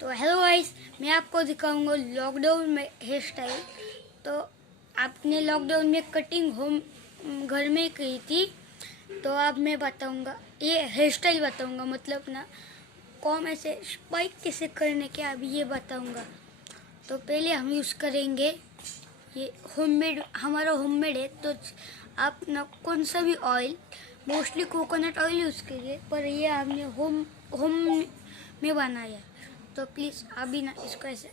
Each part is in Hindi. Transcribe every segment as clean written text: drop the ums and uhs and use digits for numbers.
तो हेलो गाइस, मैं आपको दिखाऊंगा लॉकडाउन में हेयर स्टाइल। तो आपने लॉकडाउन में कटिंग होम घर में की थी, तो अब मैं बताऊंगा ये हेयर स्टाइल बताऊंगा, मतलब ना कॉम ऐसे स्पाइक कैसे करने के अभी ये बताऊंगा। तो पहले हम यूज़ करेंगे ये होममेड, हमारा होममेड है। तो आप ना कौन सा भी oil, mostly coconut oil use कीजिए, पर ये हमने होम में बनाया। तो प्लीज़ अभी ना इसको ऐसे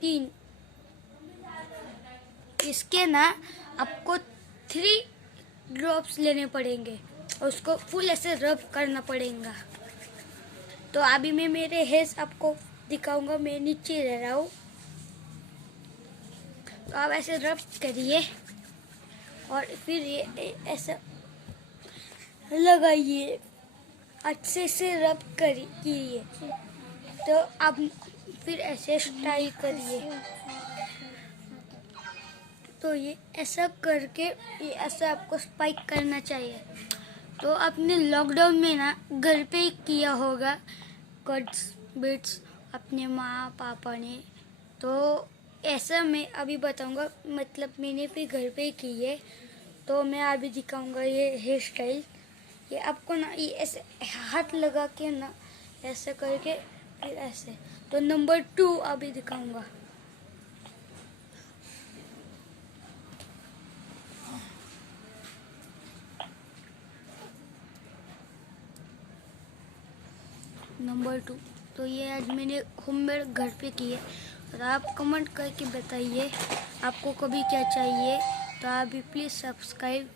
तीन इसके ना आपको 3 ड्रॉप्स लेने पड़ेंगे और उसको फुल ऐसे रब करना पड़ेगा। तो अभी मैं मेरे हेयर्स आपको दिखाऊंगा, मैं नीचे रह रहा हूँ। तो आप ऐसे रब करिए और फिर ये ऐसा लगाइए, अच्छे से रब कीजिए। तो आप फिर ऐसे स्टाइल करिए। तो ये ऐसा करके ये ऐसा आपको स्पाइक करना चाहिए। तो आपने लॉकडाउन में ना घर पे ही किया होगा कट्स बिट्स अपने माँ पापा ने। तो ऐसा मैं अभी बताऊंगा, मतलब मैंने भी घर पे ही की है। तो मैं अभी दिखाऊंगा ये हेयर स्टाइल। ये आपको ना ये ऐसे हाथ लगा के ना ऐसे करके फिर ऐसे। तो नंबर 2 अभी दिखाऊंगा। नंबर 2, तो ये आज मैंने होममेड घर पे की है। और आप कमेंट करके बताइए आपको कभी क्या चाहिए। तो आप भी please subscribe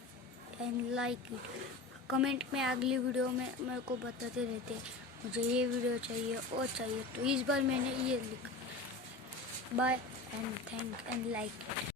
and like it. Comment में अगली वीडियो में मेरे को बताते रहते मुझे ये वीडियो चाहिए और चाहिए। तो इस बार मैंने ये लिखा। Bye and thank and like it.